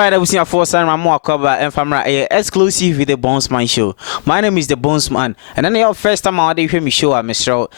Alright, I will see a four son more cover and family exclusive with the Bonesman show. My name is the Bonesman, and then your first time I hear me show Mr.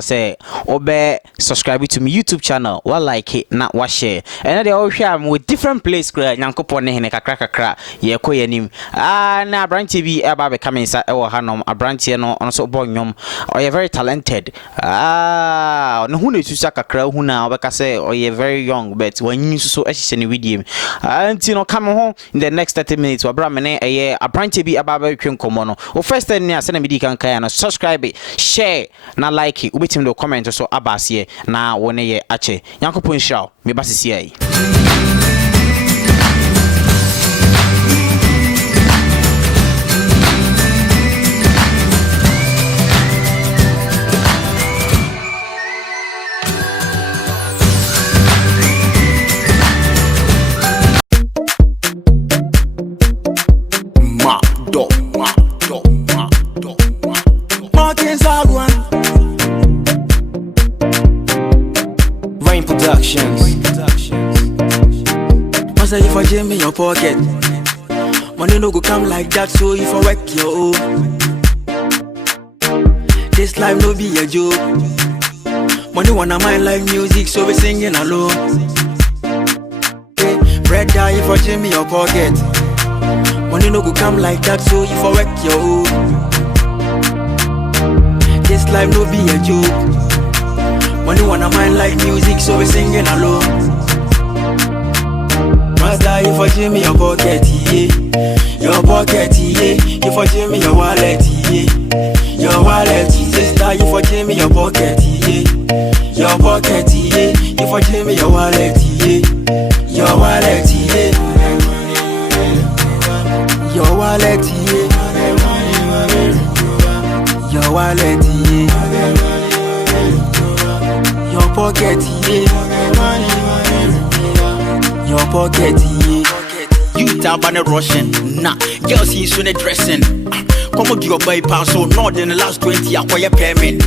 say obe subscribe to my YouTube channel. What like it, not what share. And then they all share with different place nyankopon ne hene kakra ye ko yanim. Na branch TV eba be come inside e wo hanom branch no ono so bonyom. Or you very talented. No hu na tusa kakra hu na obeka say or you very young but when you so ehye with him. And you know, come home in the next 30 minutes. Wa bra mene a branch be aba be twen komo no. O first thing na send me di kan kan no subscribe, share, na like it. Ubetim do comment so abasie na wone ye ache. Yankopon shao me basisi ai. Say if I jam in your pocket, money no go come like that. So if I work your own, this life no be a joke. Money wanna mind like music, so we singing alone. Hey, bread die if I jam in your pocket, money no go come like that. So if I work your own, this life no be a joke. Money wanna mind like music, so we singing alone. Master, if I jam in your pocket, yeah. Your pocket, yeah. If I jam in your wallet, yeah. Your wallet, sister, if I jam in your pocket, yeah. Your pocket, yeah. If I jam in your wallet, yeah. Your wallet, yeah. Your wallet, yeah. Your wallet, yeah. Your pocket, yeah. Your pocket, yeah. You tap on a Russian, nah. Girls see soon dressing. Come on, your bypass, so not in the last 20 acquire payment.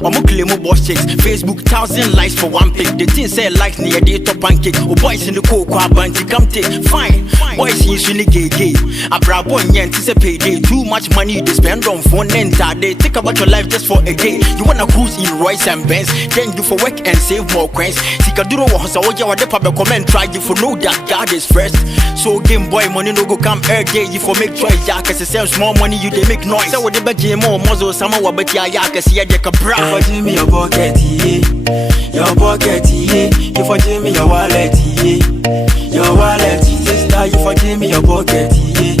I'm a claim boss checks. Facebook 1,000 likes for one pic. The thing say likes near the top pancake. Oh, boys in the cocoa bunty, come take. Fine, boys in the gay. A bravo and anticipate payday. Too much money they spend on phone and they think about your life just for a day. You wanna cruise in Royce and Benz, then do for work and save more coins. Sikaduro was a watch our department comment try you for know that God is first. So game boy money no go come every day. You for make choice, yeah, cause it sells small money, you they make noise. So what the bag more muzzle, some of what yeah, cause yeah, they can brag. If I jam in your pocket, yeah. Your pocket, yeah. If I jam in your wallet, yeah. Your wallet, sister. If I jam in your pocket, yeah.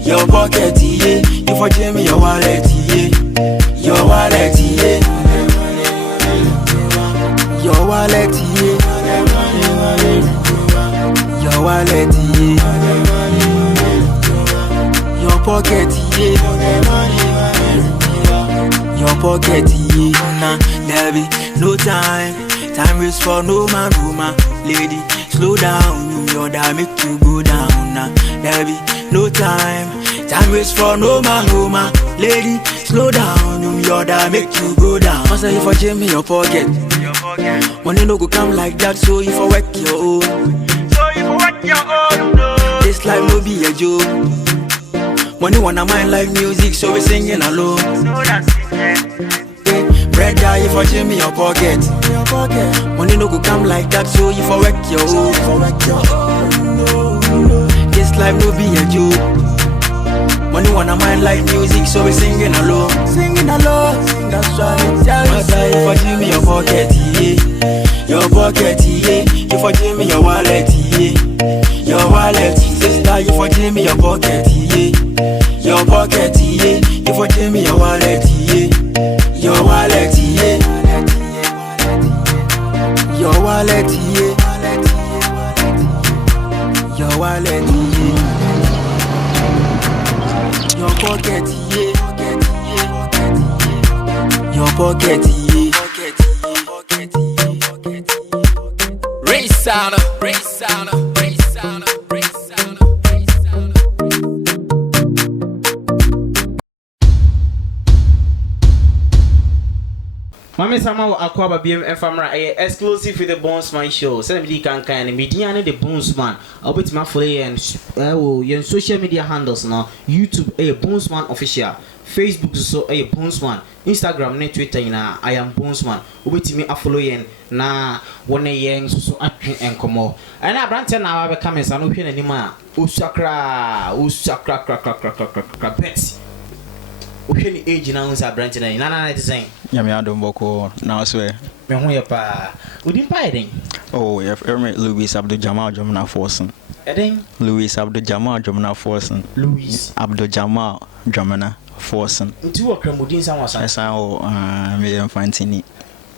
Your pocket, yeah. If I jam in your wallet, yeah. Your wallet, yeah. Your wallet, yeah. Your wallet, yeah. Your pocket, yeah. Your pocket, yeah. Nah, there be no time. Time waits for no man, woman. Lady, slow down. Your that make you go down. Nah, there be no time. Time waits for no man, woman. Lady, slow down. Your that make you go down. Must say if I jam in your pocket, money no go come like that. So if I work your own, this life no be a joke. Money wanna mind like music, so we singing alone. Bread die if I jam in your pocket. Money no go come like that, so if I work your own, this life no be a joke. Money wanna mind like music, so we singing alone. That's why if I jam in your pocket, yeah. Your pocket, yeah. If I jam in your wallet, yeah. Your wallet, sister. If I jam in your pocket, yeah. Your pocket, yeah. If I jam in your wallet, yeah. Your wallet, yeah. Your wallet, yeah. Your wallet, yeah. Your pocket, yeah. Your pocket, yeah. Race sound, race sound, race sound, race sound, race sound. Mami sama akwaba BM Famra exclusive with the Bonesman show. Somebody can media the Bonesman. I'll bet my follow and your social media handles now. YouTube Bonesman official. Facebook so Bonesman. Instagram ne Twitter I am Bonesman. Ubeti me a follow yen na one yen so atwe enkomo. And I brand now I become a son of anima. Usakra pets. Uhwe age na unsa branch na na design nyame adom boko na oswe me ho ye pa udin pa eden oh Louis Abdul Jamal Jomna Forsen eden Louis Abdul Jamal Jomna Forsen Louis Abdul Jamal Jomna Forsen nti wo kramudin san wasan esa o me infantini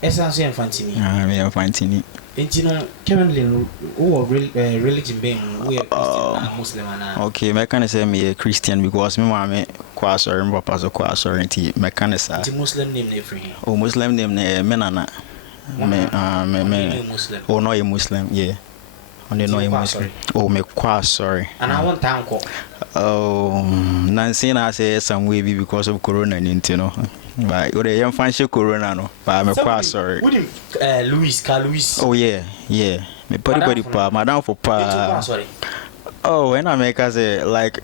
esa so infantini me infantini nti no currently wo religion being we are Muslim ana okay me can say me a Christian because me mama kwa sorry papa so kwa sorry nti me can say nti Muslim name na free oh Muslim name na me nana me Muslim oh no a Muslim yeah only no a Muslim oh me kwa sorry and I want tanko oh Nancy na say some way because of corona nti no but what a young fancy corona no but me kwa sorry Louis oh yeah me body pa madam for pa sorry oh when I make say like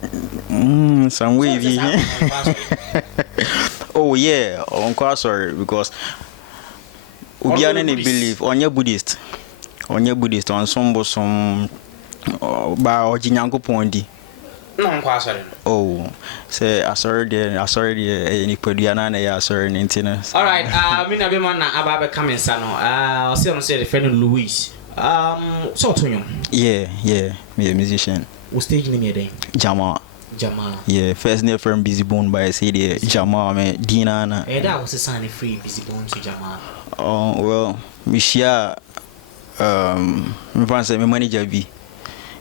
some way oh yeah on kwa sorry because obi an any believe on your Buddhist on some ba ojinyankopon di no kwa sorry oh say I sorry any podiana na ya sorry ntiness all right me na be man na aba be come inside no I say the friend Louis so to you yeah me a musician o stage name here then Jamal yeah first name from Busy Bone by say the Jamal me Dina na that was a sign free Busy Bone to Jamal oh well me share me fan say me manager be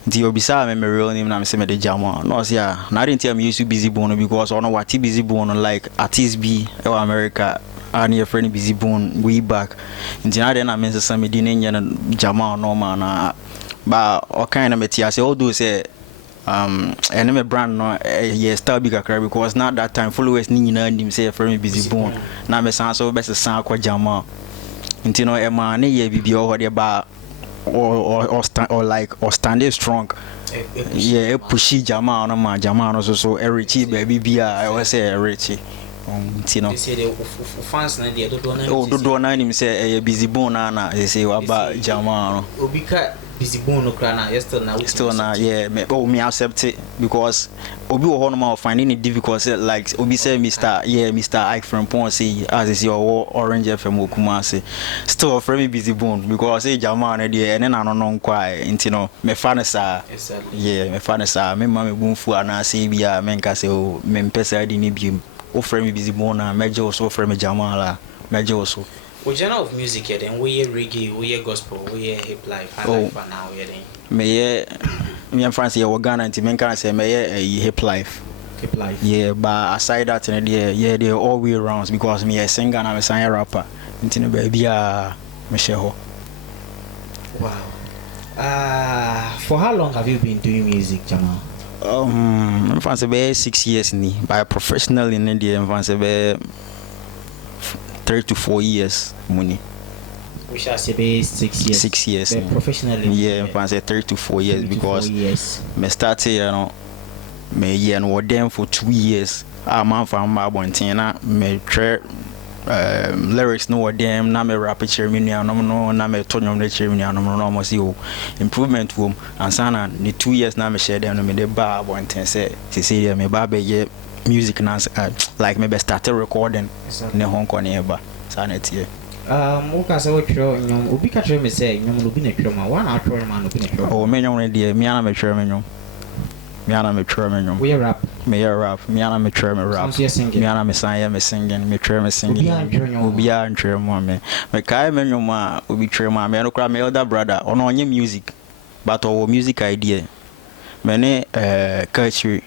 the obisa me real name na me say me the Jamal no say na didn't tell me used to Busy Bone because ono what Busy Bone like artist be in America and your friend Busy Bone way back nti na dey na me say me di na Jamal no man na ba o kind of metia say all those say and me brand no yeah style big akra because not that time followers ni nyina ndim say friend Busy Bone na me san so be san akwa Jamal nti no e ma na ye bibi o hode ba or stand strong yeah pushy Jamal no ma Jamal no so Erichi baby bia I was say Erichi you know they say the fans na dey do na him say Busy Bone na they say about Jamal no obika Busy Bone no kra na still na yeah me accept it because obi wo hono ma finding it difficult say like obi say Mr. Ike from Pon say as is your Orange FM Kumasi still for me Busy Bone because say Jamal na dey ene na no nkwa intino me fa na sa yeah me fa na sa me ma me bumfu ana say bia me nka say o me mpesa di ni bi o frame me Busy Bone na meje o so frame Jamal la meje o so what genre of music here then we hear reggae we hear gospel we hear hip life high life now we then me and France here we Ghana nti men can say me hip life yeah but aside that they all way rounds because me a singer and I'm a rapper nti no baby me share ho wow for how long have you been doing music Jamal France be 6 years ni by professional in India France be 3 to 4 years money we shall say 6 years professionally yeah if I say 3 to 4 years because me started you know me year and what them for 2 years man from Babontin na me try lyrics no what them na me rap cheremony no na me tonyom na cheremony no almost see improvement room and sana the 2 years na me share them no me the Babontin say me ba be music na like maybe started recording ne Hong Kong eba sanity o ka say what nyom obi ka tell me say nyom obi na twem ma one atro man obi na twem oh me nyom dey me ana me twem nyom we rap me ana me twem rap me ana me singing me twem singing obi a twem me kai me nyom a obi twem ma me no kra me elder brother ono onye music but our music idea me ne culture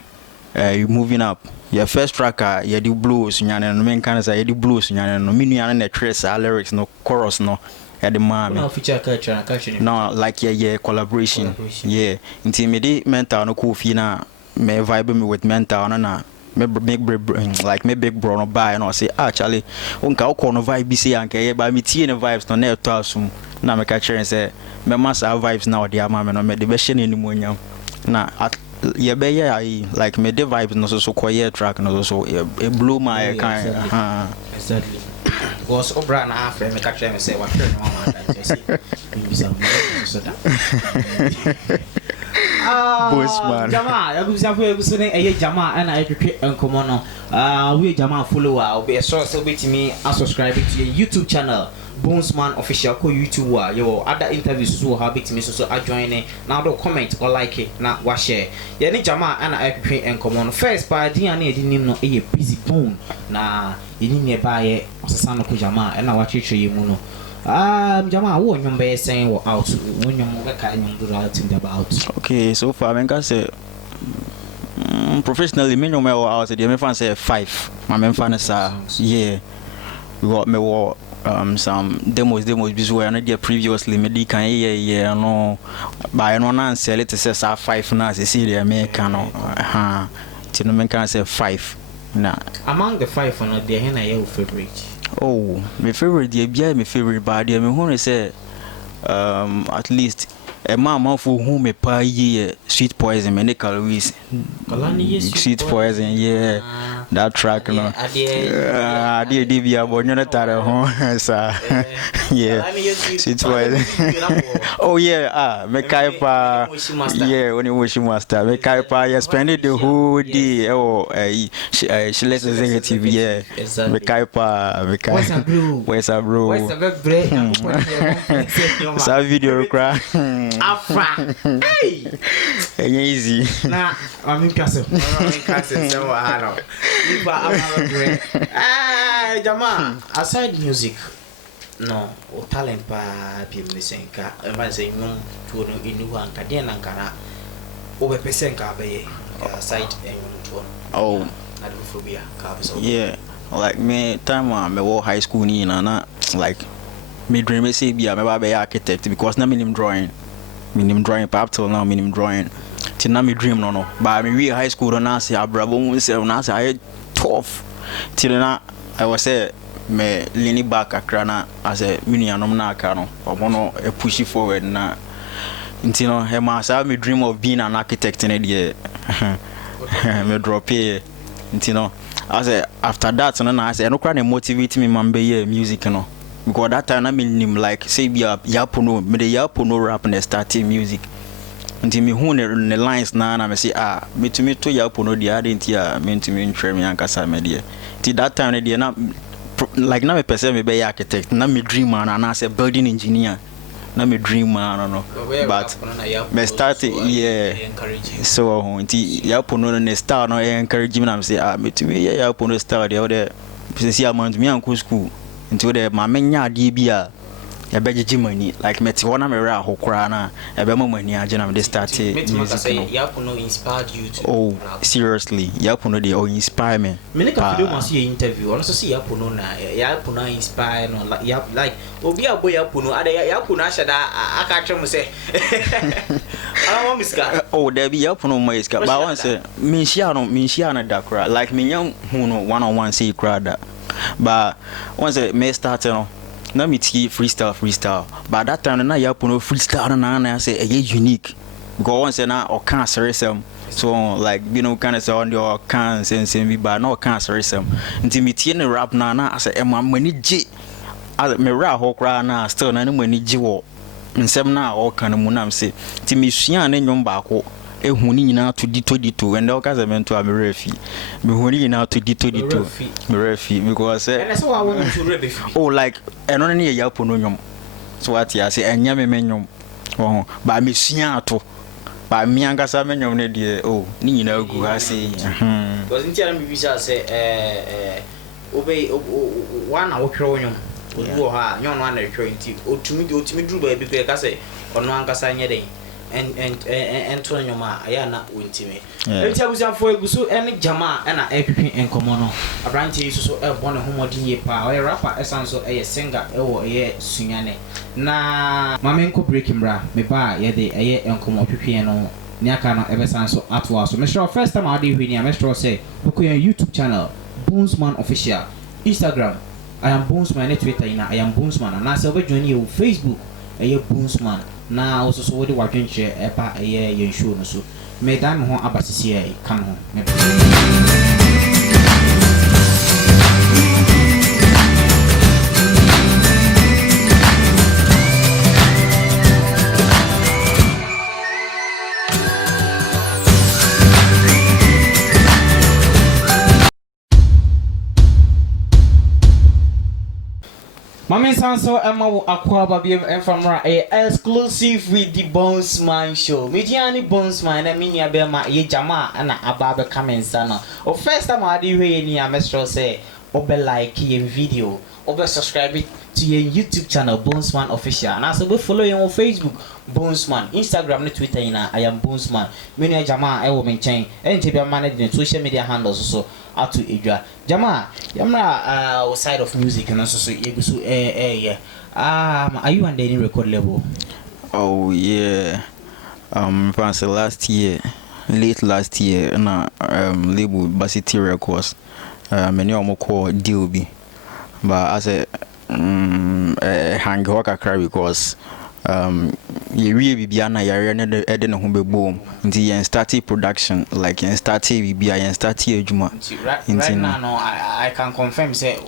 moving up your first tracker you do blues nyane no men kan say you do blues nyane no me nua na trace lyrics no chorus no ya the man no feature culture no like yeah collaboration yeah intimidate mental no ko fi na me vibe me with mental no na me big bro no buy and I say actually unka o no vibe bi say anka ye ba me tie ne vibes no na eto asum na me ka kire say me massa vibes na odi ama me no me de be hye ne ni monyam na ye be ye like me the vibes no so koye track no so it blew my kind exactly because obra na afre me ka kire me say wa kire no mama that say you say so that Bossman Jamal ya gubisa fo eguso ne eye Jamal ana etwetwe enkomo no we Jamal follower obe so betimi subscribe to your YouTube channel Bonesman official ko YouTube wa yo other interviews so ha betimi so join now do comment or like it na wa share ye ni Jamal ana etwetwe enkomo no first pa din ana edinim no eye busy bone na yini ne ba ye osesa no ko Jamal ana wa twetwe ye mu no Jamal, who on your saying or out when you think about? Okay, so far I can say professionally, me no me out there. Me fan say 5. My me fan is yeah. We got me some demos visual and there previously me di kan yeah no. But I no na sell it say 5 na see the American no. Ti no me can say 5. Na. Among the 5 on there, hen are your favorite? Oh, my favorite dear, my favorite bad dear. Me who say at least a man for whom me pay sweet poison, many calories. Sweet poison, yeah. That track, no. I did DBA, but you're not at home, sir. Yeah, sweet poison. Oh, yeah, me kaipa. Yeah, when you wish you master, me kaipa. You spend it the whole day. Oh, she lets executive, yeah. Me kaipa, me kaipa. Where's a bro? Where's a break? Sa video cry. Afra. Hey! Easy. Nah, I'm in castle. So I know. Jamal, aside music, no, or talent by people saying, I'm saying no to in one Cadian and Cana over Pesenka Bay aside and oh, yeah, like me, time I was high school in and like me dream say be a baby architect because now I'm drawing. Minim drawing up till now minim drawing till now me dream no but me we high school no na say abrabo mu say na say I tough till now I was say me leaning back akra na as a minianom na aka no omo no e push forward na until no he ma say me dream of being an architect in there me drop here until no I say after that no na I say no cry motivate me man be music no because that time I mean like say be a yapono me the yapono rap and starting music until me who the lines na me say me to yapono the identity me to me try me ankasa me there till that time the na like na me person me be architect na me dream man and I say building engineer na me dream man no but me started yeah so until yapono no start no encourage me na me say me to me yapono start there see amount me anko school into the mamenya dbia ya beji money like me ti wona me ra hokora na e be money agena me dey start music no Yapuno inspired you to oh seriously Yapuno dey inspire me me ka video ma see interview also see Yapuno na Yapuno inspire no like obi abo Yapuno ada Yapuno ashada aka twem say I want miska oh there be Yapuno my iska but one say me share na dakra like me nyam hu no one on one say kra da but once me start no na me tea freestyle but that time na Yapuno freestyle na say unique go once na or can seresem so like you know kind of say on your can sense be but no can seresem until me tea ne rap na as e mani ji as me rap ho kra na still na mani ji wo nsem na o kan mu na say ti me sua na nwom ba ko ehuni nyina to dito and the okasemento am refi me huni nyina to dito me refi because and so I want to refi oh like eno ne ya Yapuno nwom so what ya say enya me nwom oh ba me sua to ba mi angasa me nwom ne de oh ni nyina gu ha say because ntia na bibisa say obey one na wo twero nwom odu ha nyon no na twero nti otumi duru ba bi ko ka say ono angasa nye den and to nyoma aya na wontime enti abusanfo eguso ene Jamal na epipin enkomo no abranti so e bone homodin ye pa o rapper esanso e singer e wo ye sunyane na mamenko breaking bra me ba ye de eye enkomo pipin no Niaka no ebesan so atwa so. Mr. First time I dey hwe Mr. say book your YouTube channel Bonesman Official, Instagram I am Bonesman, and Twitter I am Bonesman, and as I join you Facebook I am Bonesman. Now also so what do watching share eba ye show no so. Me dan ho abasisi ai kan ho. Mami Sanso Emma Aquaba BM from exclusive with the Bonesman show. Midiani Bonesman and Minia Bema ye Jamal and Ababa coming sana. O first time I do hear ni Mestro say obe like your video, obe subscribe it to your YouTube channel Bonesman Official. And also be follow you on Facebook Bonesman, Instagram and Twitter I am Bonesman. Minia Jamal I will maintain and to be managing social media handles also. Out to Idra Jamal, yamra side of music and also so yeah. Are you on any record label? Oh yeah. Fancy last year, late last year, na label Basity Records. Many almost call deal be, but as a hang work cry because you really be ana yare na ede na humbe boom nti yen started production like yen started be yen started ejuma right now no I can confirm say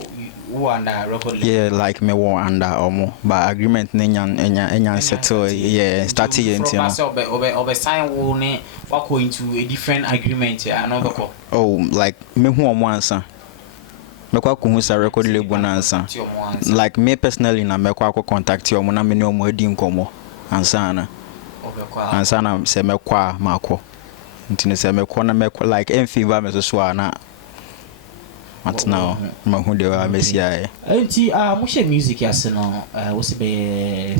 who under record label. Yeah, like me won under omo but agreement na enya settle yeah started yen you know obe sign wo ne wako into a different agreement another call. Oh, like me who am once mekwa ko hu sa record label na ansa like me personally na mekwa ko contact you na me ne omo adi nkomo ansa na se mekwa mako ntine se mekwa na mekwa like en favor me so na at now ma hu de wa mesia enti mo share music yase no wo se be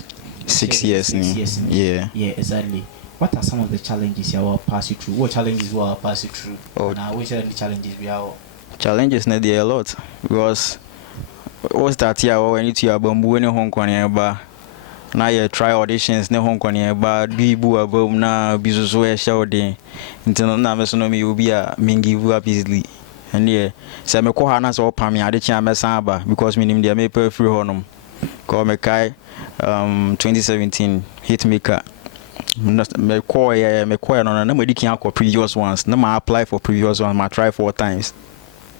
6 years ni yeah exactly. What are some of the challenges you will pass you through? What challenges will pass you through? Now which are the challenges we are? Challenges na there a lot because we start here when you are bamboo ne Hong Kong eba na you try auditions ne Hong Kong eba bibu abom na bizuzo e show dey intino na me so no me obi a me give up easily and yeah say me ko ha na so pam ya de chia me san aba because me nim dey me pay free honum ko me kai 2017 hitmaker me ko no na me dikin akọ previous ones na ma apply for previous ones ma try 4 times.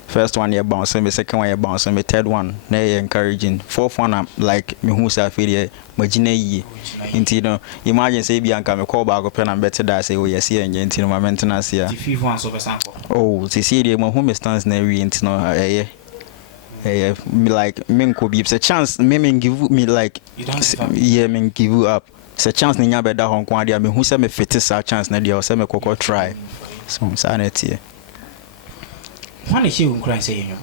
First one, you bounce, me second one, you bounce, me third one, they encouraging. Fourth one, I'm like me who say failure, imagine ye. You know, imagine say Bianca me call back up and better that say oh yes here and you know my maintenance here. The fifth one so example. Oh, they see the my home stands near you know me like me could be a chance me give me like yeah me give you up. It's a chance ninya better Hong Kong dia me who say me fit a chance na dia say me koko try. So sanity. When is you crying saying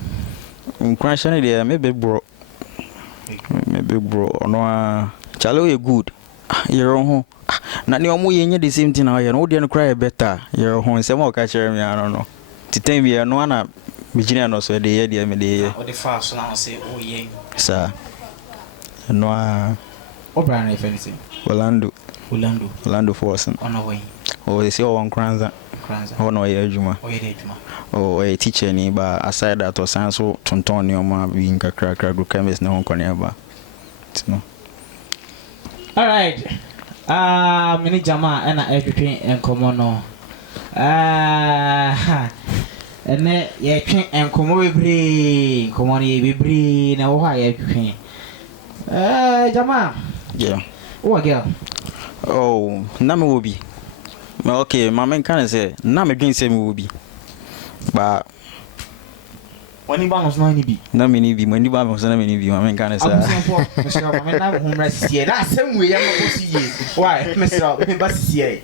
you? Crying saying there, maybe bro. No, Charlie, you good. You're home. Not your more you the same thing now. You know, they cry better. You're home. Some more catch me. I don't know. To tell me, no one. Virginia no so the idea me the. Or the fast now say, oh yeah. Sir. No. O'Brien, if anything. Orlando Forson. On our way. Oh, they say one Kranza. Oh no, yeah, Juma. Oh, a teacher ni ba aside that was so tonton ni oma bi nkakra group chemist na Hong Kong ba. No. All right. Mini Jamal and everything in common no. And ye twin and komo bebre, komo ni bebre na wo ha ye twin. Jamal. Yeah. Oh girl. Oh, na me will be. Okay, my man can say na me dream say me will be. But when you bounce no any be. Na me ni be, when you bounce na me ni be, my man can say. Mr. My man na home rest here. Na same way am go see you. Why? Mr. Me bas here.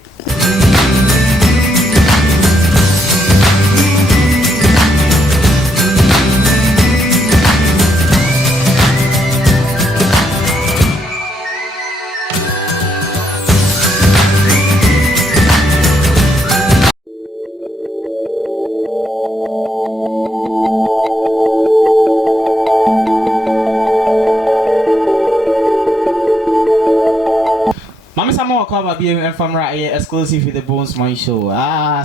come be a family exclusive with the Bones Man Show.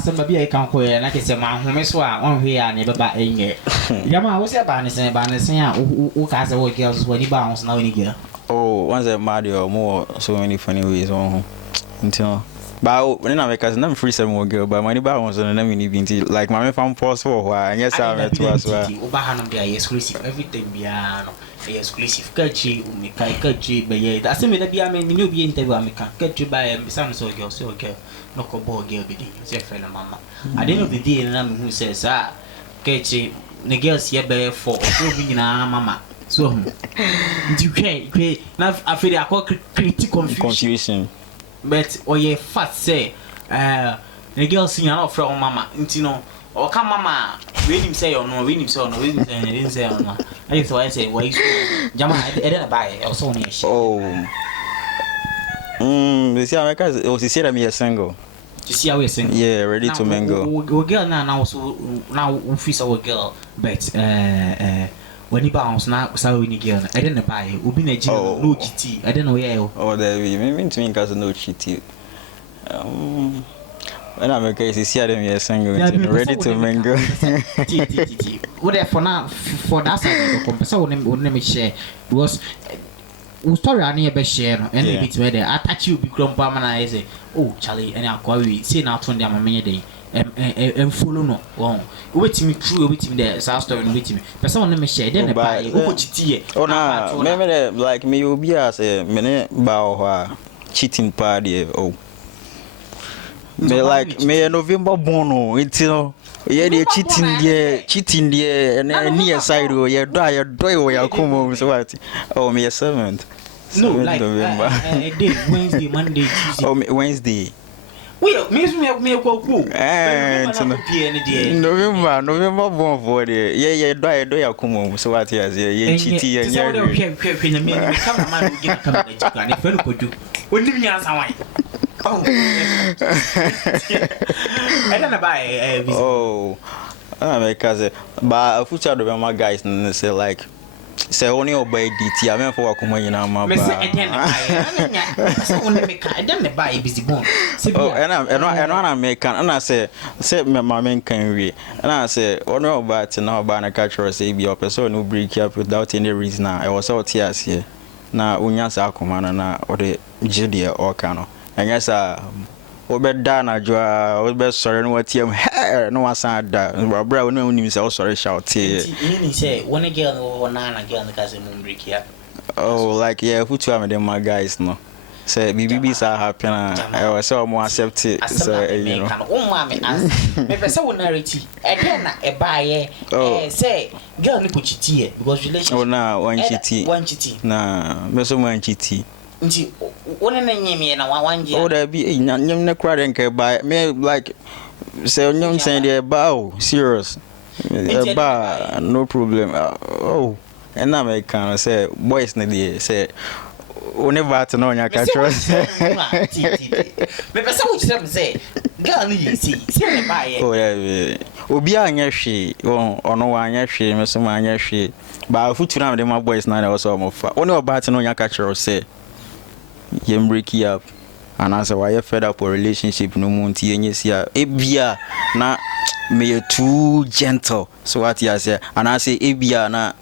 Somebody I can't quit, and I can say, my home is one way I never buy a Jamal, what's your banner saying? Banner saying, who has a work girls when he bounce now in a year? Oh, once a Mario more so many funny ways on until. But when I make us never free some more girl, but my neighbor was on an enemy like my fan force for a while, and yes, I met to as well. Obahanam be exclusive, everything beyond exclusive. Catchy, catchy, but yeah, that's a minute be I mean, you be interview, I can catch you by a son, so girl, so girl, no ball girl, be your friend, mamma. At the end of the day, and I'm who says, catchy, the girls here bear for proving mamma. So, you can't, now I feel I call critical confusion. But or ye fat say, the girl sing out from mama, you know, or come mama, read him say or no, read him say or no, read him say, and didn't say or no. I just I say, why you Jamal, I didn't buy it, or so near shit. Oh, you see, I said I'm a single. You see how we're saying? Yeah, ready to mingle. We girl now, so now we feel our girl, but when he bounce now, so we girl, I didn't buy it. We've been a jail, no GT. I don't know where. Oh, there we mean to me because no cheating. When I'm a case, you see, I'm a single, ready to mingle. What for now? For that side, so let me share because we story I near be share and it's where I touch you become permanent. Say, oh, Charlie, and I'll call you. See now, 20 a minute. And follow no. Wait me true with him there, South Story with me. But someone let me share. Then buy oh, no, maybe like me, you'll be as a minute bow cheating party. Oh, me like me November bono, it's you know. Yeah, they're cheating there, and near side where you're doing come home. So what? Oh, me a servant. No, like Wednesday, Monday, Tuesday. Oh, Wednesday. Well, me a go cool. November born for the yeah, do ya come home. So what yes, yeah, cheating and yeah. Come man, get come and if you could do. When you answer why? Oh, I don't buy oh, my cousin, but a future of my guys and say like. Say only obey DT. I mean for a common in our mouth. I don't buy busy bone. Oh, and I'm making, and I say my man can read, and I say, oh no, but now ban a catcher say be up, so no break up without any reason. I was out tears here. Now, when you're a commander, or the Judy or Cano, and yes, Obedana Joa, Obe sorry, what him hair, no one said that. Brother, no one himself sorry shout here. He say, when a girl or nine girl because a moon break here. Oh, like, yeah, who to have them, my guys, no. Say, BB's are happy, I was so more accepted. So, you know, oh, mammy, maybe so narrative. Again, a buyer, say, girl, you put tea because relation. Oh, now, one chitty, nah, Mr. One chitty. One and me and one year. Oh, there be a young crying by me like say young saying there bow serious bar no problem. Oh, and I make kind of say boys need say whenever to know your catchers. Maybe some say girl you see buy oh yeah obi anya hwe ono wa anya hwe me so ma anya hwe ba futu na dem boys na also mo fa only about to know your catchers say you break it up and as why you fed up a relationship no more ebia na me you too gentle so what you say and I say ebia na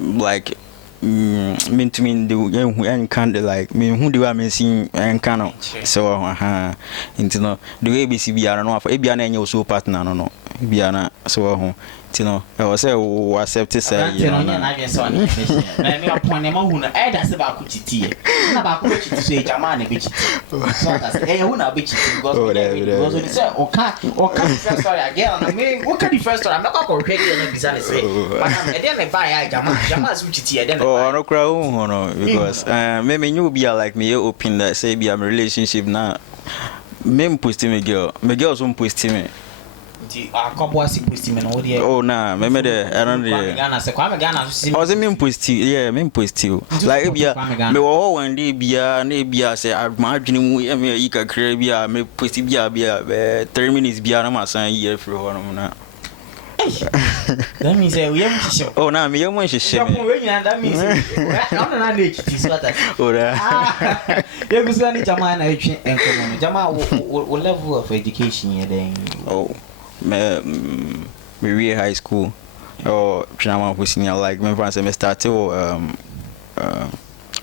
like mean to mean the kind like me who do I mean see and can so into no the ABC bia no for ebia na enye so partner no bia na so you know, I was say accept it say you know na I so na me upon them who na e da se ba ku titi na ba ku titi so e Jamal na be titi so that say who na be titi because when say oka the first story again na me oka the first story I'm not going to hwege na bizarre say but e dey na buy ya Jamal so titi e dey na oh no cry no because me you be like me open that say be a relationship na me post me girl so post me oh nah me there around there I was me post yeah me post you like bia me wo one day bia na bia say ma adwene mu e me yi kakra bia me post bia 3 minutes bia na ma san yi free ho no na That means we have to show. Oh, now me you want to share. That means I'm not age to sort that. Oh, You go see Jamal and I and Jamal what level of education you then? oh, me real high school. Oh, Chinaman for senior like me from me started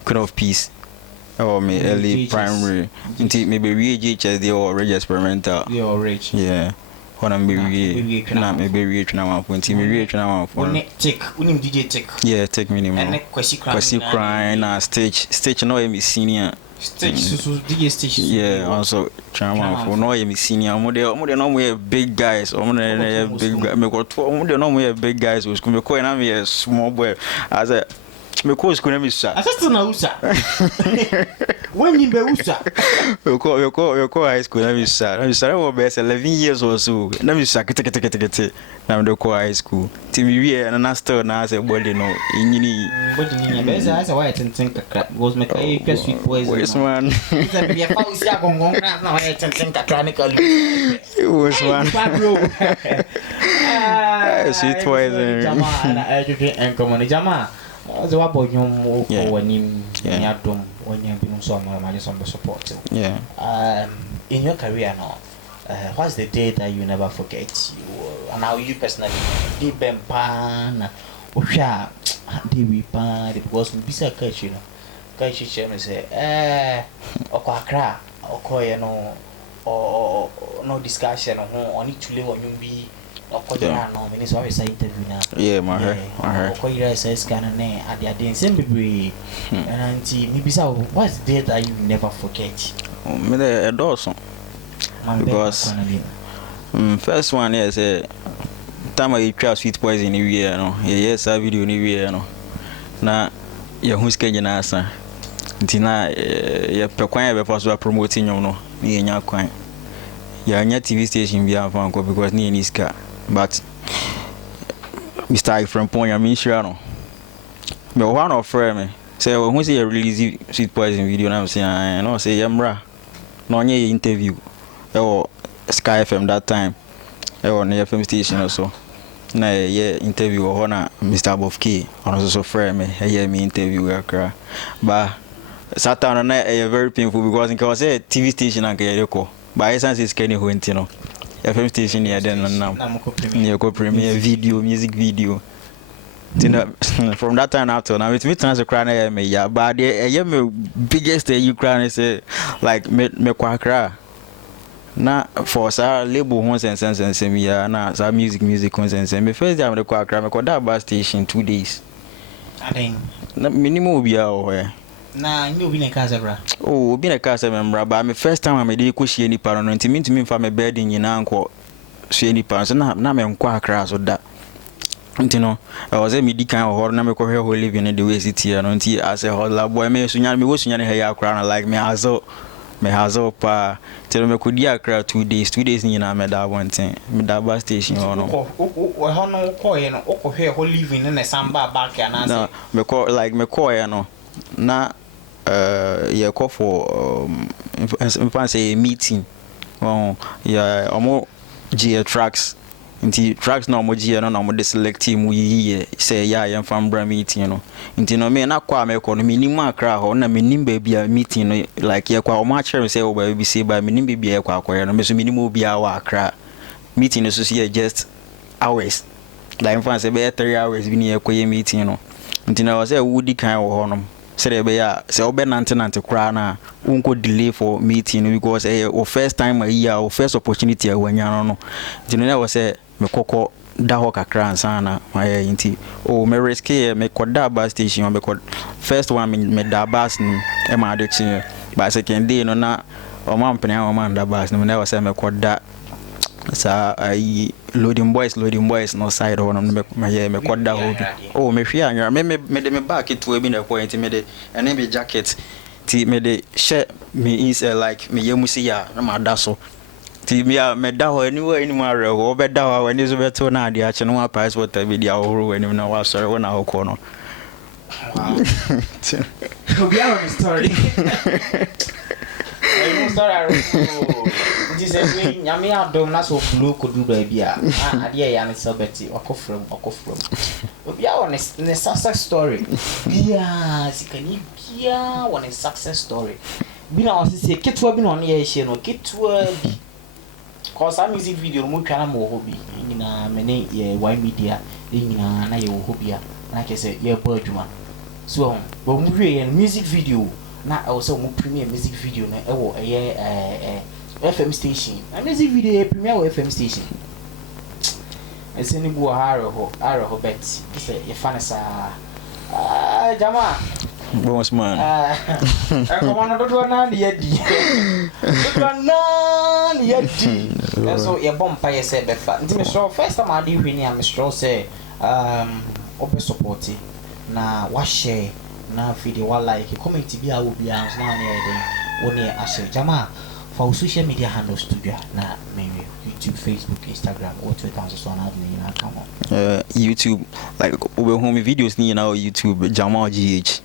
Queen of Peace. Oh, me early primary. Until maybe real GHS they or reg experimental. You are rich. Yeah. When I'm be na me be real Chinaman for until me real Chinaman for. Take unim DJ take. Yeah, take minimum. And Kwasi crying na stage no me senior. Stage so DJ stage. Yeah, also Chinaman for no me senior. Mo de no mo big guys. Mo de big guys. Me go no mo big guys. We school me ko na me small boy. As a me ko school na me sa. Asasta na usa. When you be usa. You go high school na me sa. Na me sa we be 11 years or so. Na me sa kete. Na me go high school. Ti me wie na store na say body no. Inyini. Body ni be say asa why tenten kakra. Was me kai ke sweet boys. Yes man. Isa be fa usi agongon na why tenten kakra ne kalu. Was man. Sweet boys. Jamal na educate and come Jamal. So what about you when you dom when you been so much support? Yeah. In your career now, what's the day that you never forget? And how you personally deep and pan Osha we pan because bisa catch you know. Catch you me say okwa okoye no or no discussion or need to live on you be. No, minutes always say interview now. Yeah, my hair. Okay, says can at the day same baby. And maybe so what's the day that you never forget? Me the Dawson. Because first one is time I try sweet poison in the year, no. Yes, I video in the year, no. Na ya who's Kenya answer. Tina ya pekwan be possible promoting you no. Ni nya kwan. Ya nya TV station bi afan ko because ni niska. But Mr. from Ponya Ministry no. Me one of friend me say who say release sweet poison video na say no say yamra. No nye interview. Sky FM that time. On the FM station also. Na interview na Mr. Bob K. Also friend me hear me interview akra. But Saturday na very painful because in cause TV station and yeko. But I sense is Kenny who went, you know. FM station here then now. Near premiere video, music video. From that time after now, it's me trans cry me yeah, but the my biggest you cry say like me kwakra. Na for sa label one sense and yeah, na sa music one sense. Me first time the kwakra me that bus station 2 days. I think minimum be out na you be in casa bra. Oh, be in casa member, but my first time I made a question any parent until me for my bed in uncle. See any parents na me nkwa akra so da. You know, I was a midi kind of horror na me ko who live in the way city and until as a whole boy me sunya me wo sunya he ya akra like me hazo pa tell me could dia akra 2 days ni na me da one thing me da bus station or no. How no ko ye no ko he who live in na samba back and answer. Me ko ye no na yeah call for if say meeting yeah omo GA tracks inti tracks na omo GA no na omo de select team yi say yeah from bra meeting you know inti no me na kwa me ko no minimum akra ho na minim ba bia meeting no like yeah kwa omo actually say o ba bi say ba minim ba bia kwa akwa no me so minimum bia wa akra meeting no so see just hours like in say be 3 hours bi ni ekwa meeting no inti na was say woody kan wo ho no say be ya say obe nante kra na unko delay for meeting because o first time a year o first opportunity a wanya no you know was say me kokko da ho kakra ansana my inti o me risk me koda bus station me kod first one me da bus ni e ma addiction but second day no na o man pene o man da bus no na was say me koda sa ai loading boys no side on me koda hobi oh me hwe anya me de me back it we be na point me de ene me jacket ti me de share me is like me yemusi ya na ma da so ti me da ho anywhere any ma re ho be da ho when is be to na ade a che no price water be dia ho when na wa sorry when na ho ko no wow we are on story I don't start This is me. Yami adom na so blue could do baby. Ah, dear Yan Sabeti, or from. We are on a success story. Yeah, can you be on a success story? Been on to say, Kit will be on the Asian or Kit will be. Cause I'm music video, more kind of more hobby in a many wine media in a hobby. Like I said, yeah, bird one. So, when we create a music video, now also more premiere music video, a FM station. A music video, premiere FM station. I send you a arrow bet. It's a fantasy. Jamal. Boss man. Come on, I don't want to yet. That's all your bumpire said. But first time I did when I'm sure say, open support. Na share na video wa like comment bi a wo bia so na na dey wo ne a share Jamal for social media handles to bia na maybe YouTube, Facebook, Instagram or Twitter so na na come on YouTube like we home videos ni na YouTube Jamal GH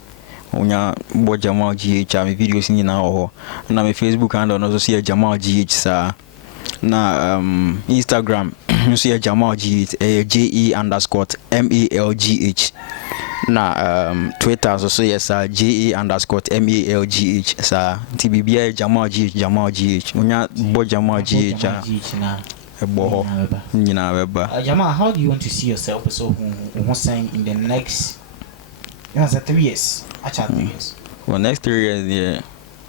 onya bo Jamal GH am videos ni na ho na me Facebook handle no so see Jamal GH sa na Instagram you see Jamal GH JE_MALGH na Twitter so yes JE_MALGH sa TBBI Jamal GH unya bo Jamal GH na ebo nyina beba. Jamal, how do you want to see yourself so who saying in the next 3 years? Actually 3 years. Well, next 3 years yeah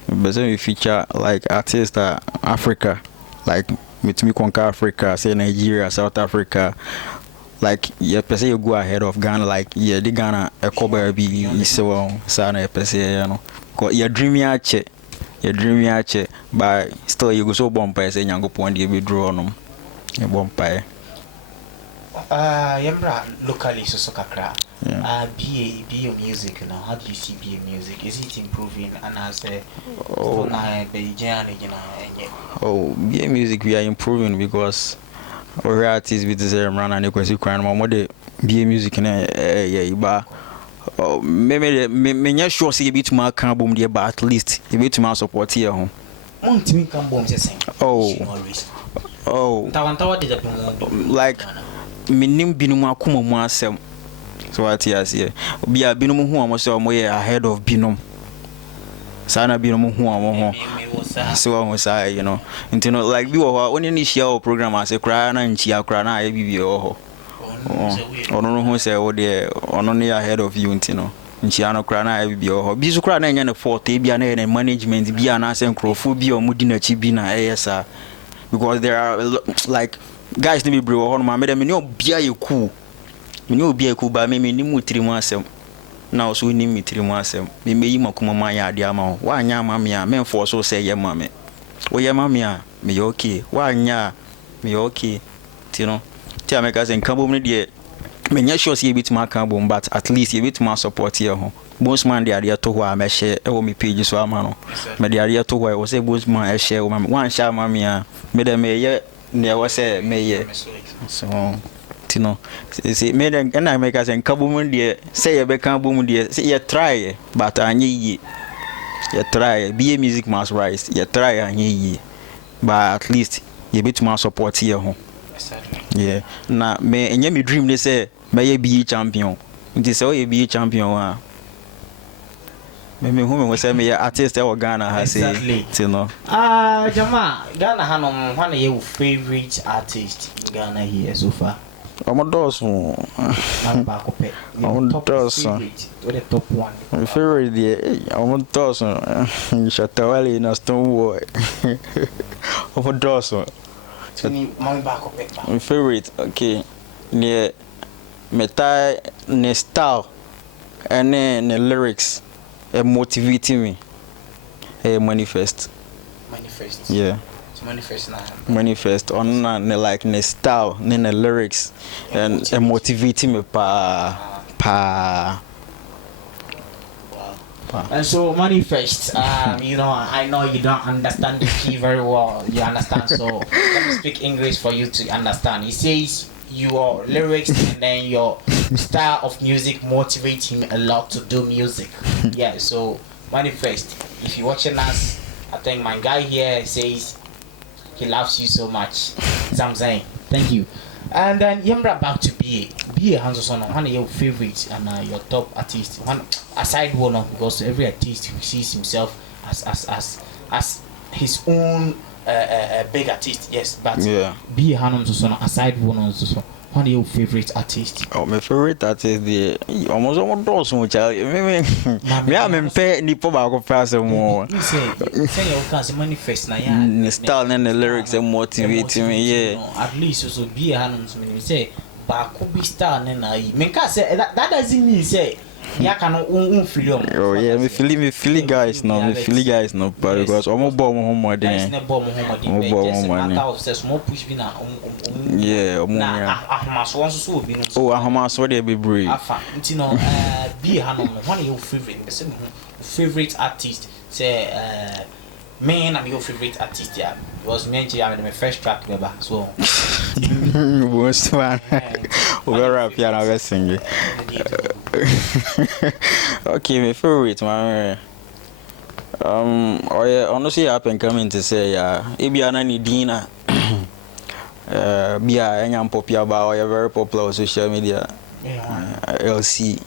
but we feature like artists Africa like with me conquer Africa, say Nigeria, South Africa. Like yeah, per se you go ahead of Ghana. Like yeah, the Ghana a cover be so sana per se you know. Cause your dream yache, but still you go so bumpy say nyango point you be draw on your bumpy. Yembra locally so kakra. BA music now. How do you see BA music? Is it improving? And as BA music we are improving because our artists with the run and equity crime more the BA music but me sure see a bit more can boom there but at least a bit more support here home. Monty can boom the same. Like minim binum akoma mu asem so what you say bia binum hu amo so mo ahead of binum sana binum hu amo ho so amo say you know like bi wo ho oni ni share program as kra na nchi akra na bibi ho ono no hu say wo de ono ne ahead of you ntino nchi ano kra na bibi ho bi su kra na nya ne forte bia na management bia na say nkrofo bi o mudi na chi bi na yes because there are like guys need be bro on ma me dem ni obia ye cool me ni obia cool ba me ni mutirimu asem na so ni mitirimu asem me meyi makoma ma ya ade ama wa anya ama me a me for so say ye ma me wo ye ma me a me okay wa anya me okay you know ti ameka say nkan bom ni de me nya sure say bit ma kan bom but at least ye bit ma support ye ho Bossman de ade to ho a me share e wo me page so ama no me de ade to ho e wo say Bossman e share wo ma wan share ma me a me de me ye ne was say me so tino see me then and I make us en kabum de say you be kan bum de say you try but anye yi you try be music must rise you try anye yi but at least you bit more support here ho yeah na me enye me dream they say me be champion nti say you be champion wa me who me say me artist e Ghana ha say tino Jamal Ghana hanom one of your favorite artist in Ghana here so far Omodoso the top one my favorite Omodoso Shatawale na Stoneboy Omodoso my favorite okay near meta ne style and ne lyrics motivating me manifest yeah manifest on like ne style ne lyrics and motivating me pa and so manifest you know I know you don't understand the key very well you understand so let me speak English for you to understand. He says your lyrics and then your style of music motivates him a lot to do music. Yeah, so manifest. If you're watching us, I think my guy here says he loves you so much. So I'm saying, thank you. And then Yembra back to BA. BA hands on one of your favorites and your top artist. One aside one because every artist sees himself as his own big artist. Yes, but BA hands on aside one also. One of your favorite artists? Oh, my favorite artist, the almost all so much. Me, I'm in pay nipo bago pass more. You say you can manifest na ya. Style and the lyrics and motivate me, yeah. At least also be a hand me say baako bi star na na yi. Me can say that doesn't mean say ya can feel. Oh yeah, me feel guys now, but because I'm born home then. Small push bi na yeah, ahmaso won so bi no. Oh, ahmaso dey be brave. Afa, nti no be hanom one of your favorite, say favorite artist say man, I'm your favorite artist, yeah. It was me and my first track remember. So worst one. Over up piano we sing. Okay, my favorite man. Oh yeah, honestly happen coming to say yeah, Ibiana ni Dina. Bia anyam popular ba or very popular on social media. Yeah. LC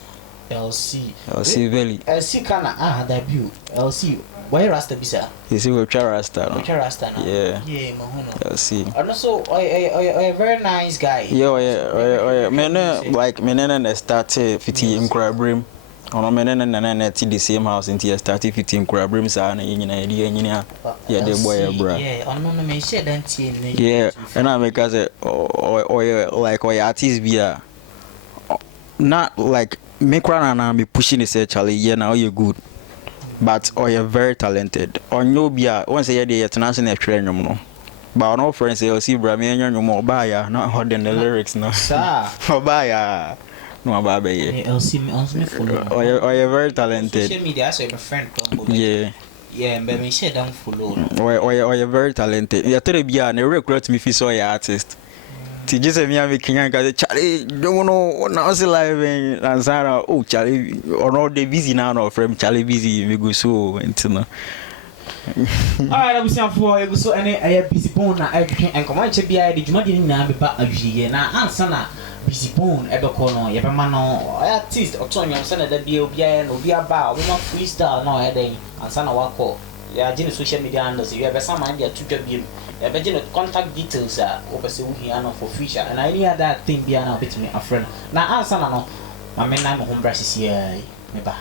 Valley. LC kana debut. LC why Rasta bisa? You see we try Rasta. We try Rasta now. Yeah. Yeah, mahuno. LC. And also a very nice guy. Yeah. Me started 50 in Crabrim. Ono me na the same house until started 15 Crabrim sa na nyina yeah the boy bra. Yeah, ono no me share dan tie ne. Yeah, and I make say like artist be not like me cry na be pushing the say Charlie yeah now you good. But you're very talented. On no be once a year international trainer no. But no friends say see bra me nyo mo ba ya not holding the lyrics no. Sir. Ba ya. No ba be ye. LC me follow. Or you're very talented. Social media so my friend come. Yeah. Yeah, but me share down follow. Or you're very talented. You tell me na recruit me fi so your artist. Ti just me am Kenyan ka Charlie don't know now say live in Tanzania. Oh Charlie or no they busy now no from Charlie busy me go so into Alright, we say for you so any busy bone na everything and come on che bia de dwuma de na be ba awie na ansa na busy bone e be ko no ye be ma no artist otonyo se na da bia obia na obi aba we ma freestyle no e den ansa na wako ya jini social media handles you be some man dia tutwa biem e be jini contact details o be se wo hia no for future and any other thing bia na bit me a friend na ansa na no ma me na mo home brasses ye me ba.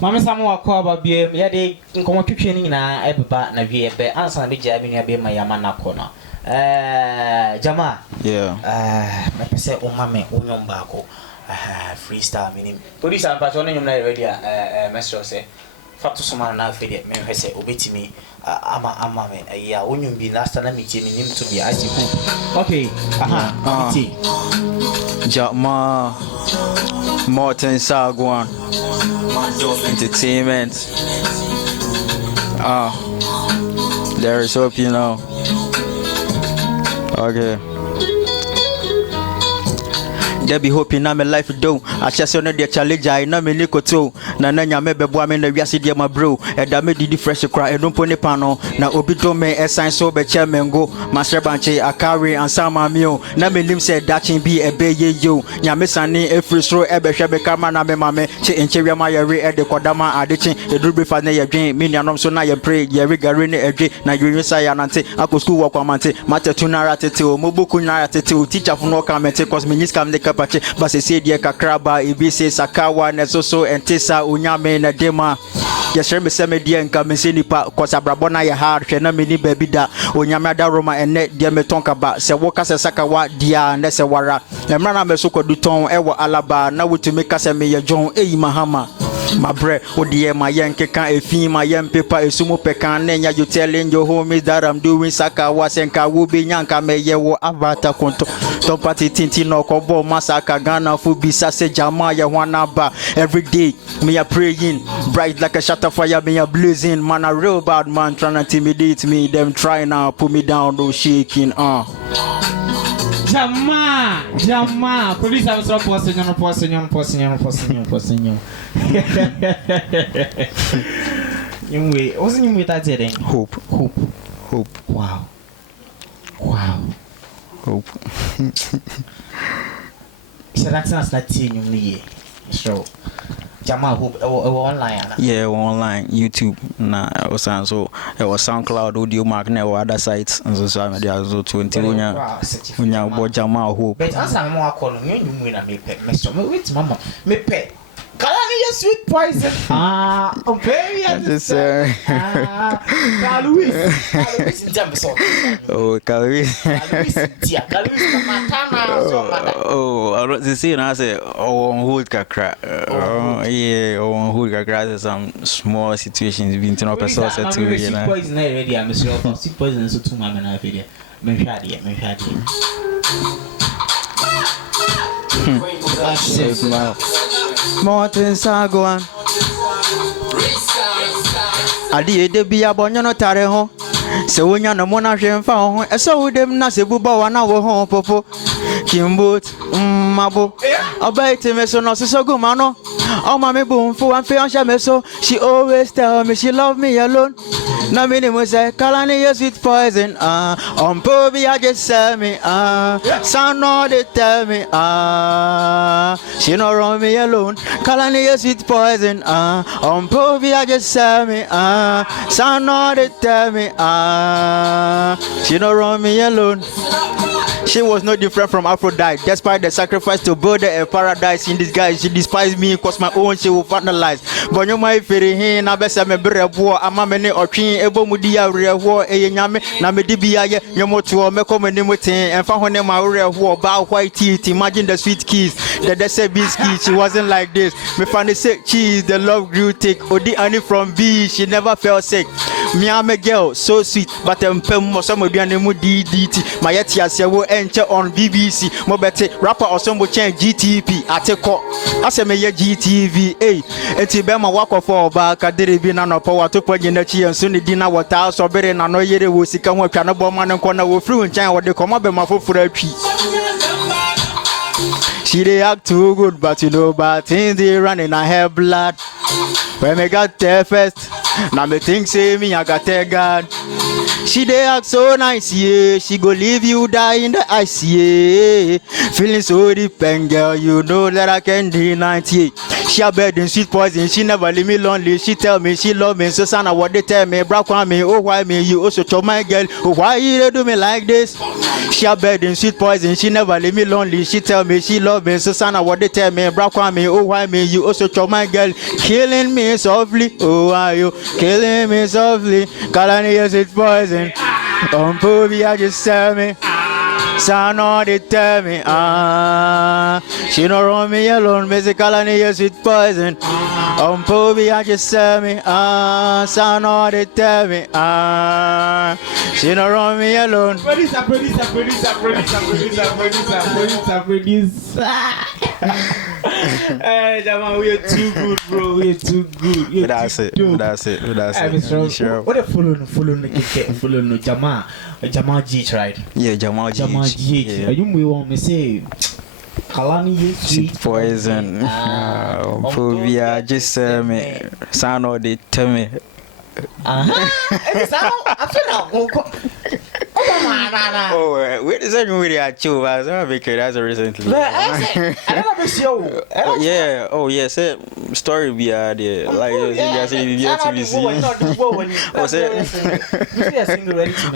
Mama samu akoba biem ya de nkomo twetwe ni na ebeba na wie be ansa na be gya bi nua be ma yama na kono Jamal yeah me pese o mame onyom ba ko freestyle minim police am pato nyom na ready mesro say fatu soma na afede me hwese obetimi ama me ya onyom bi last na me tie minim to be aji ku okay Jamal Martin Sagwan Entertainment. There is hope, you know. Okay. There be hoping na me life do. I just on the challenge I na me niko to. Na nyame bebo me na wiase dia ma bro. E da me didi fresh cry e don't pone pano. Na obi do me e sign so be chairman go. Master banche a carry and sama mio. Na me nim say dachin bi e be ye yo. Nyame sane e free throw e be hwe be kama na me mame. Che enche ma yare e de kodama adechin. E do be fa na ye dwen. Me nuanom so na ye pray ye regare ne edwe. Na you say ya nante. Ako school work amante. Mate tunara tete o. Mobuku nara tete o. Teacher fu no kamete cause me niska me pache base se dia kakraba ibise sakawa na soso entesa unyame na dema ya shere se me dia nka me se nipa cause abrabo na ya hard hwe na me ni baby da unyame da roma ene dia me tonka ba se wo kase sakawa dia na se wara emra na me so kwadu ton e wo alaba na wotumi kase me ye jon eyi mahama mabre odie ma yenkeka efin ma yempepa esumu pekan nenya you telling your homies that I'm doing sakawa senka wo be nyanka me ye wo avata konto Don't party tinti no kobo masaka Ghana for bisa say Jamal ya wanaba. Every day me a praying, bright like a shatter fire, me a blazing. Man a real bad man trying to intimidate me. Them try now put me down, no shaking. Jamal, police have some person. What's the name with that saying? Hope. Wow. Hope. So that's not seeing you, so Jamal Hope online. Yeah, online, YouTube. Nah, I was saying so. It was SoundCloud, Audio Magnet, or other sites, and social media. So 20 when you about Jamal Hope. But as I'm more calling you, you win a me pet, Mr. Wait, Mama, me pet. Kalani your sweet poison. I'm very understand. Louis Jamison. Oh, Louis. Oh, I don't see. I say, on hold kakra. Yeah, on hold kakra. Some small situations being to no person set to you. Sweet poison already. I'm sure. Sweet poison so too, mama. I feel. Me shadi. Martin Sagoan Adi de bia bonyo no tare ho se wonya no mo na hwe mfa ho eso wo dem na se buba wa na wo ho popo kimbot mabo abaite me so no so go ma no o ma me bu mfu an fe on sha me so she always tell me she love me alone. Na me mo say Kalani yes with poison on Poby I just say me son no they tell me she no run me alone. Kalani yes with poison on Poby I just say me son no they tell me she no run me alone. She was no different from Aphrodite. Despite the sacrifice to build a paradise in disguise, she despised me cause my own she will finalize. But you might feel hin na besa me bre bo ama me ne otwen ebo mudi ya re ho enyame na me di bia ye nyomoto me come ni mutin enfa ho ne ma re ho ba white teeth. Imagine the sweet kiss, the say biscuit. She wasn't like this. Me find the sick cheese, the love grew thick. Odi Annie from B, she never felt sick. Me am a girl, so sweet, but pem mo some aduane mu DDT. My yet wo enche on BBC. Mo bete rapper or some change GTP. Ateko. Ase me ye GTV. Enti be ma wako for ba ka dere bi na no power to panye na chi enso ni di na wata so bere na no yere wo sika ho atwa no bo ma no na wo free nchan wo de komo be ma foforo atwi. She they act too good, but you know bad things they run in her blood. When me got there first, now me think say me I got there God. She they act so nice, yeah. She go leave you die in the ice, yeah. Feeling so deep, and girl, you know that I can deny it, yeah. She a bed in sweet poison, she never leave me lonely. She tell me she love me, so sana what they tell me. Brown on me, oh why me? You also told my girl, oh why you they do me like this? She a bed in sweet poison, she never leave me lonely. She tell me she love me, so sana what they tell me. Brown on me, oh why me? You also told my girl, killing me softly, oh why you killing me softly? Kalani yes it's poison. Poby I just tell me. Son no they tell me she no run me alone. Musical and yes with poison. Poby I just tell me son no they tell me she no run me alone. Producer. Hey, Jamal, we are too good, bro. We are too good. That's it. Sure. What a follow no Jamal G, right? Yeah, Jamal G. Yeah. You want me say Kalani sweet poison. Phobia just me. Sound all they tell me. I feel now. Oh, wait, is that movie I chose? I saw because that's recently. I don't know show. Yeah. Oh, yeah. Say story be there. Like you say be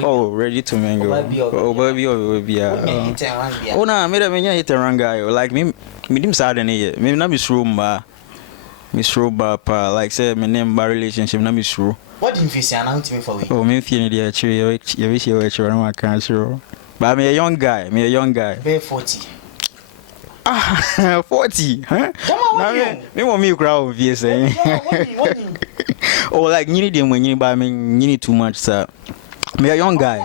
Oh, ready to mingle. Oh, baby, oh, be oh, no, me me hit a wrong guy. Like me dim sad any year. Me na be room ba. Miss Roba, like say my name by relationship na be true. What do you feel say announce me for we? Oh, me feel the actually you wish you were sure I can't sure. But I'm a young guy, Very 40. 40, huh? Me want me crowd if you say. Oh, like you need them when you buy me, you need too much, sir. Me a young guy.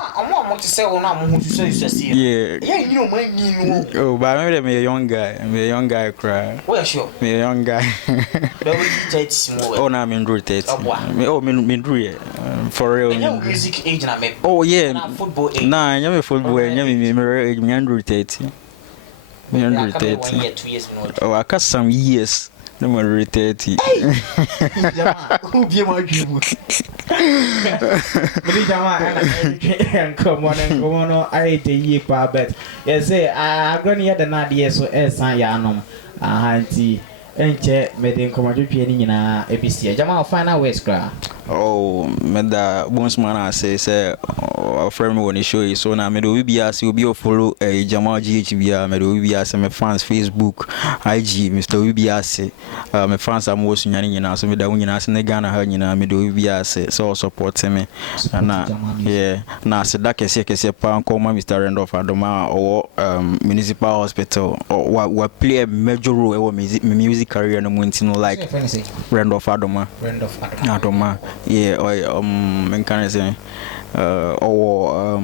to say on who say Yeah. Yeah, you know my name. Oh, but I remember me a young guy. Me a young guy cry. Well, sure. Me a young guy. Oh, Oh, now I'm in 30. Oh, me drew for real. Music age na me. Oh yeah. Football age. Nah, I'm a football. I'm me 130. Me 130. 2 years no. Oh, I got some years. No more 30. Who be my dream? But Jamal, come on, I the year pa bet. Yes, I gonna hear the nadia so san yanom. Auntie, enche meden komadu pie ni nyina ebisi. Jamal final ways cry. Oh, me da Bonesman I say a friend me when he show you so now me do we be as you be follow Jamal GHB me do we be as me fans Facebook IG Mr. we be as me fans am most nyina so me da nyina se ne Ghana ha nyina me do we be as so support me na yeah na se da kese pa nkoma Mr. Randolph Adoma or municipal hospital or we play a major role in music career no muntino like Randolph Adoma yeah or can say or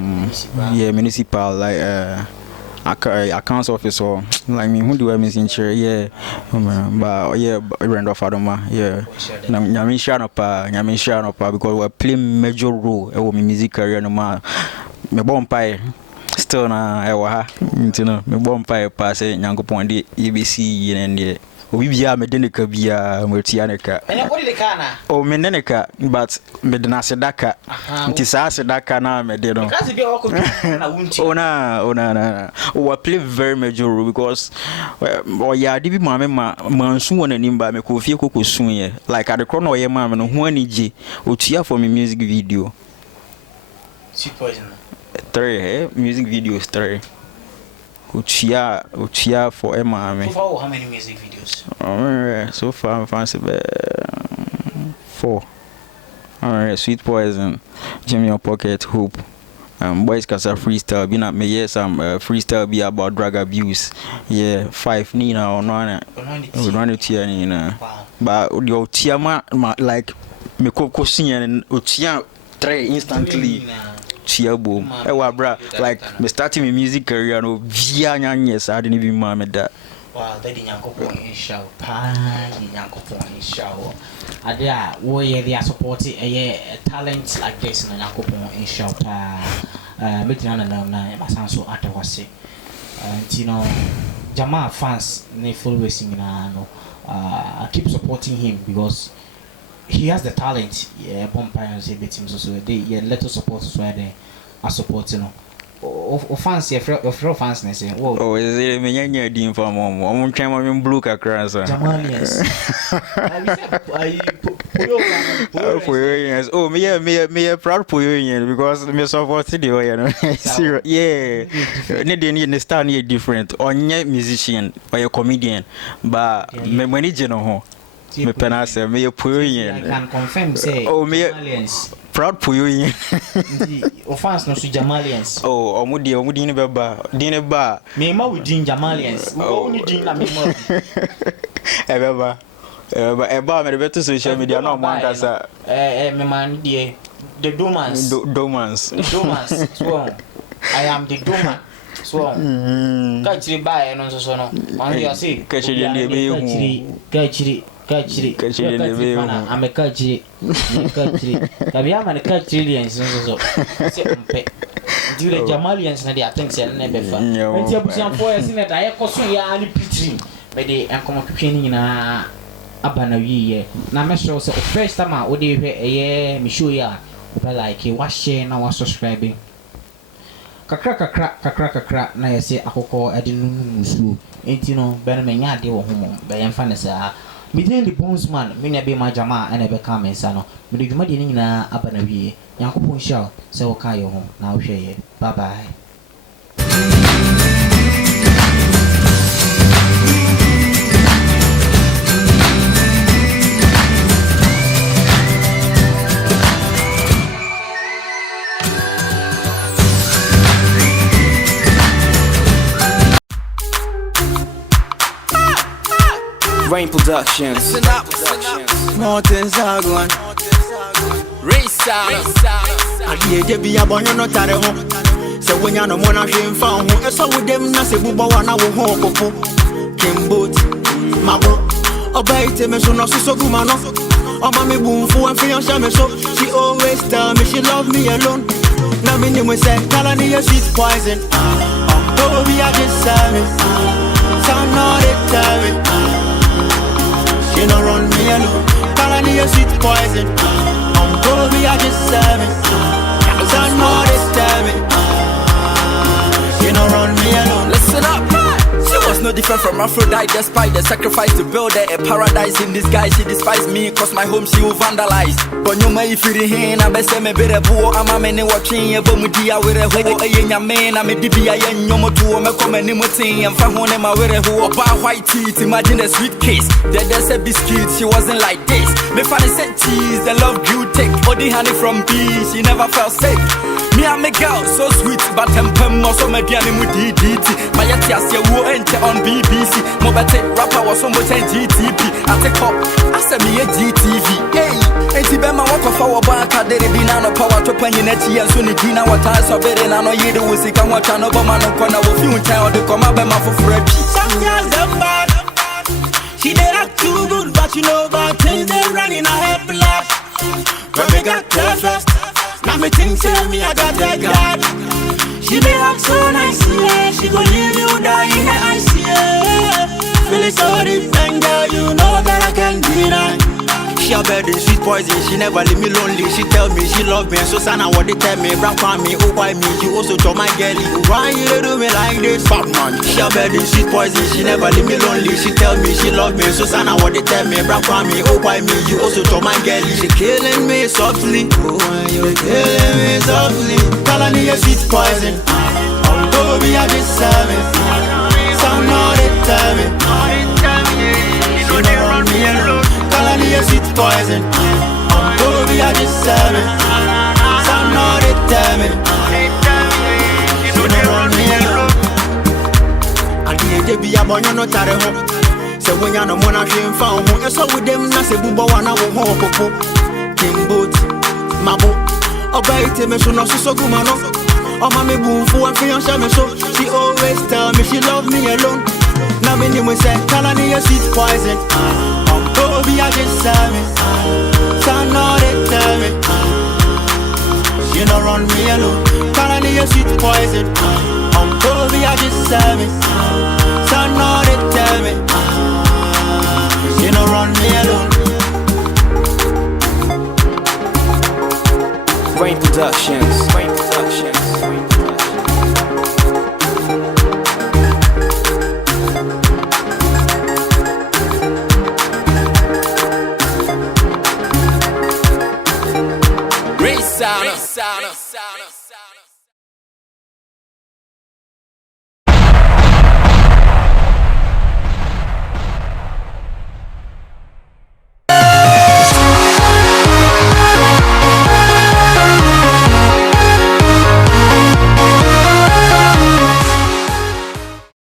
yeah municipal like accounts officer like me who do I miss in chair yeah but yeah Randolph Adoma yeah nyame share no pa because we play major role in music career no ma me bompai still na e wa ha ntino me bompai pa say nyankopon de EBC yen obi bia me de neka bia matia neka Enya what the kana? Oh me neka but me de na sedaka nti sa sedaka na me de no Because be work na wunti. na we play very major role because or ya de bi ma mansu wona nimba me ko fie kokosun ye like at the corner ye ma me no ho anije otua for me music video Sweet poison. 3 music videos 3 Uchia for Emma. So far, how many music videos? So far, I'm fancy 4. Alright, Sweet Poison, Jimmy on Pocket, Hope. Boys Casa freestyle, be not me, yes, freestyle be about drug abuse. Yeah, 5 Nina or Nana. We run it here, Nina. But your Tiama, like, me coco sing and Uchia 3 instantly. Chiabo. Ewa bra, like me starting my music career no via nyanyes I didn't even mama that. Wow, that didn't go in show. Didn't go in show. Adia, we they are supporting a talent like this and yanko in show. Meeting on na my son so at was you know Jamal fans they follow singing no I keep supporting him because he has the talent. Yeah, Bompire say bet him so they yeah let us support so they are supporting no. Fans your fans say oh is it me nyanya din for mom I'm trying my blue kakra so Jamalians. Oh me proud for you because me support the way you know yeah need understand you different onye musician or a comedian but me manage no ho me penase me puyo I can confirm say oh me Jamalians proud puyo yen fans no su Jamalians oh omudi ni beba din ba me ma we din Jamalians we ni din na me ma beba me beto social media no man kasa me man die the domans so I am the doman so kachiri ba no so no man you say kachiri le be hu kachiri le be hu am kachiri kabia man kachiri so say umpe do the Jamalians na they think say na be fa enti abusian for yes na da ye koso ya ani pitri me de enkomo twetwe ni na abana wiye na me show say first time I odi hwe eye me show ya o like wa share na wa subscribe kakra na yesi akoko ade numusu enti no bena me nya de wo homo be yemfa ne sa me din the Bonesman me nya be ma Jamal ene be come nsa no me de dwuma de ni nyina abana wiye yakopon sha se wo ka ye ho na wo hwe ye bye bye. Rain Productions. Mountains are going. Race out. I hear they be a boy, no tare home. So when you're no one I found who so with them na se buba wana wo ho popo. Kimbot, mabo. Obaite me so no so guma no. Oh mommy boom fu and fiancé me so. She always tell me she love me alone. Now me name we say Kalani your sweet poison. Oh we are just service. So not it time. She no run me alone. Kalani your sweet poison. Oh we are just service. So not it time. She no run me alone. Listen up. She was no different from Aphrodite, despite the sacrifice to build her a paradise in disguise. She despised me, cause my home she will vandalize. But you may feel the hand, I best me better boo. I'm a man watching a bomudia with a hoe, a young man. I'm a DBI and Yomotu, I'm a common emoting, and Fahone, my with a hoe, bar white teeth. Imagine a sweet case. There's a biscuit, she wasn't like this. Me funny said cheese, the love grew thick. Body honey from B, she never felt sick. Me and my girl, so sweet, but I'm also my dear with DDT. My yatias, you will enter on BBC. Mobile rapper was on GTP. I take up, I said me a GTV. Hey, and Tibema walk of our back, I did it be none of power to penny netty and soon Gina what I saw better than I know you do with the come watch another man on corner with you town to come up and for Fred. Some girls them bad. She did act too good, but you know about things they running a head black. When we got there first. Now me think tell me I got that God. She be act so nice, yeah. She gon' leave you dying in the ice, yeah. Feeling so deep, and girl, you know that I can't deny. She a bed in sweet poison, she never leave me lonely. She tell me she love me, and so sana what they tell me. Rap on me, oh why me? You also told my girlie, why you do me like this? Fuck man. She a bed in sweet poison, she never leave me lonely. She tell me she love me, so sana what they tell me. Rap on me, oh why me? You also told my girlie, she killing me softly. Oh, you killing me softly. Kalani a sweet poison. Oh, be a just service. Some know they tell me. She don't run me alone. Kalani a sweet poison. Oh, be a just service. Some know they tell me. She don't run me alone. I did be a boy, no tare home. So when you're no one I came found home, so with them, I say, Buba, one I will home, Popo. Kimbot, Mabo. Obaite me so no so guma no. Oh mommy boom fu and fiancé me so. She always tell me she love me alone. Now me name we say Kalani a sweet poison. Oh be a just service. So now they tell me she no run me alone. Kalani a sweet poison. Oh be a just service. So now they tell me she no run me alone. Rain Productions. Rain Productions. Race sound.